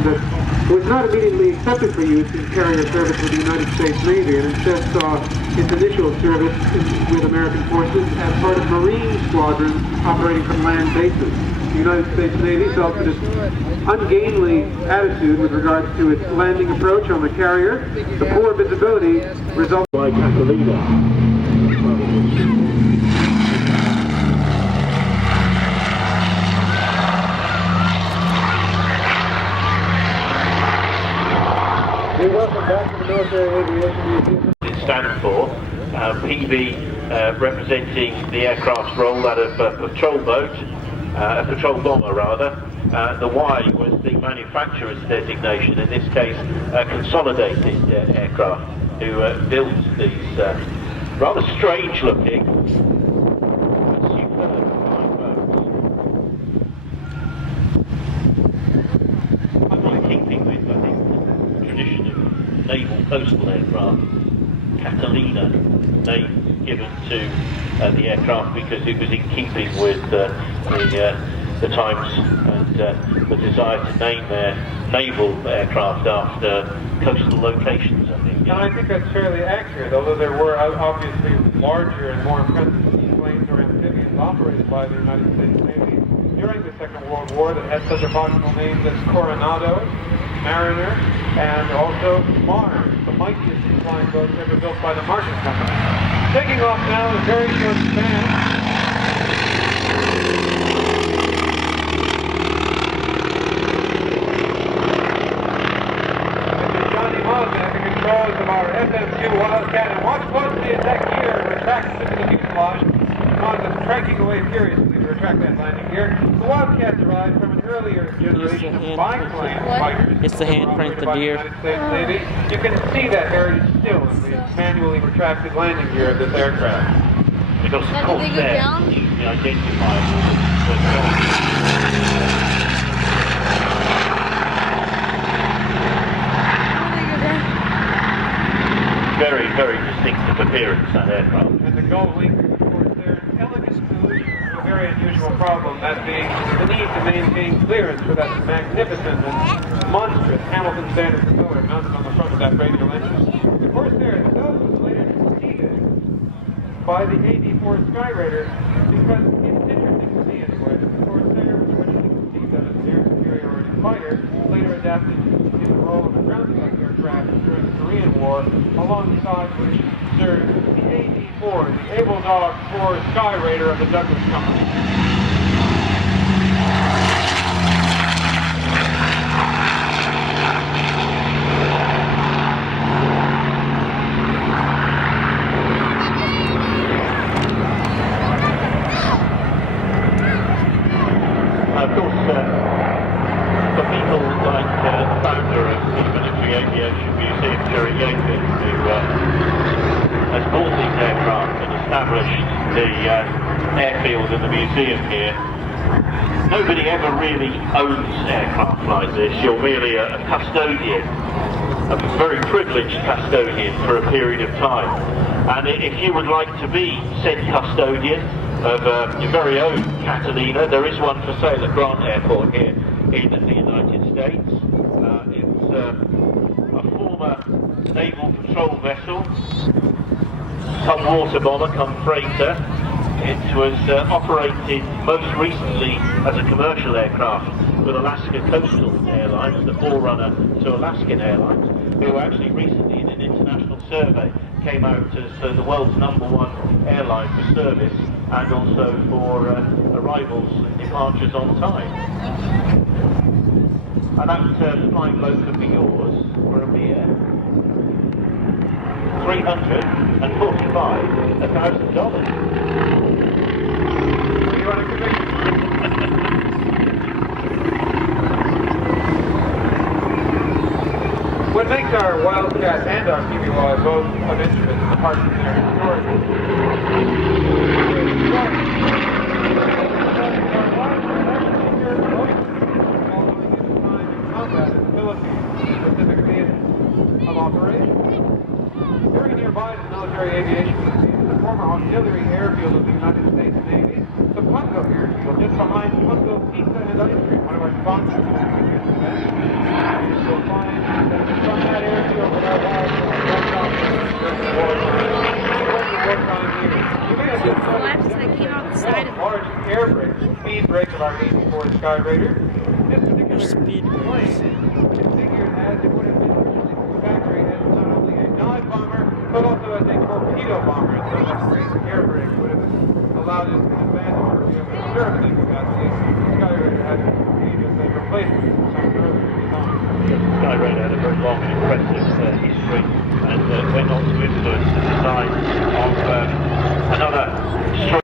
airplane that was not immediately accepted for use in carrier service with the United States Navy and instead saw its initial service with American forces as part of Marine squadrons operating from land bases. The United States Navy felt that its ungainly attitude with regards to its landing approach on the carrier, the poor visibility resulted by Catalina. Welcome back to the Military Aviation Museum. It stands for PB representing the aircraft's role, that of a patrol boat, a patrol bomber rather. The Y was the manufacturer's designation, in this case Consolidated Aircraft, who built these rather strange looking but superb flying boats. In keeping with, I think, the tradition of naval coastal aircraft, Catalina, name given to the aircraft because it was in keeping with the times and the desire to name their naval aircraft after coastal locations, I think. And I think that's fairly accurate, although there were obviously larger and more impressive planes or amphibians operated by the United States Navy during the Second World War that had such optional names as Coronado, Mariner, and also Mars, the mightiest flying boats ever built by the Martian Company. Taking off now in a very short span. Of our FM2 Wildcat, and watch closely as that gear retracts into the fuselage because it's cranking away furiously to retract that landing gear. The Wildcat derived from an earlier generation of biplane fighters. It's the handprint of the deer. You can see that heritage still in the manually retracted landing gear of this aircraft. Because of course they're easily identifiable. Very, very distinctive appearance, that aircraft. And the Gull Wing, of course, there's elegant solution to a very unusual problem, that being the need to maintain clearance for that magnificent and monstrous Hamilton Standard propeller mounted on the front of that radial engine. The Corsair itself was later succeeded by the AD-4 Skyraider because it's interesting to me anyway that the Corsair was originally conceived as an air superiority fighter, later adapted in the role of a ground attack aircraft during the Korean War, alongside which served the AD-4, the Able Dog 4 Skyraider of the Douglas Company. Of course, for people like the founder of the Military Aviation Museum, Jerry Yankton, who has bought these aircraft and established the airfield and the museum here, nobody ever really owns aircraft like this. You're merely a custodian, a very privileged custodian for a period of time. And if you would like to be said custodian of your very own Catalina, there is one for sale at Grant Airport here in the United States. It's a former naval patrol vessel, come water bomber, come freighter. It was operated most recently as a commercial aircraft with Alaska Coastal Airlines, the forerunner to Alaskan Airlines, who actually recently in an international survey came out as the world's #1 airline for service and also for arrivals and departures on time. And that flying boat could be yours for a mere $345,000. You want to convict? What makes our Wildcat and our PBY both of interest, apart from their historical specifically of operations. Very nearby to the Military Aviation Museum, the former auxiliary airfield of the United States Navy, the Pungo Airfield, just behind Pungo Pizza and Ice Cream, one of our sponsors. speed brake of our 84 Skyraider. This particular Speed brakes. plane is configured as it would have been originally from the factory as not only a dive bomber, but also as a torpedo bomber. So that great air brake would have allowed it to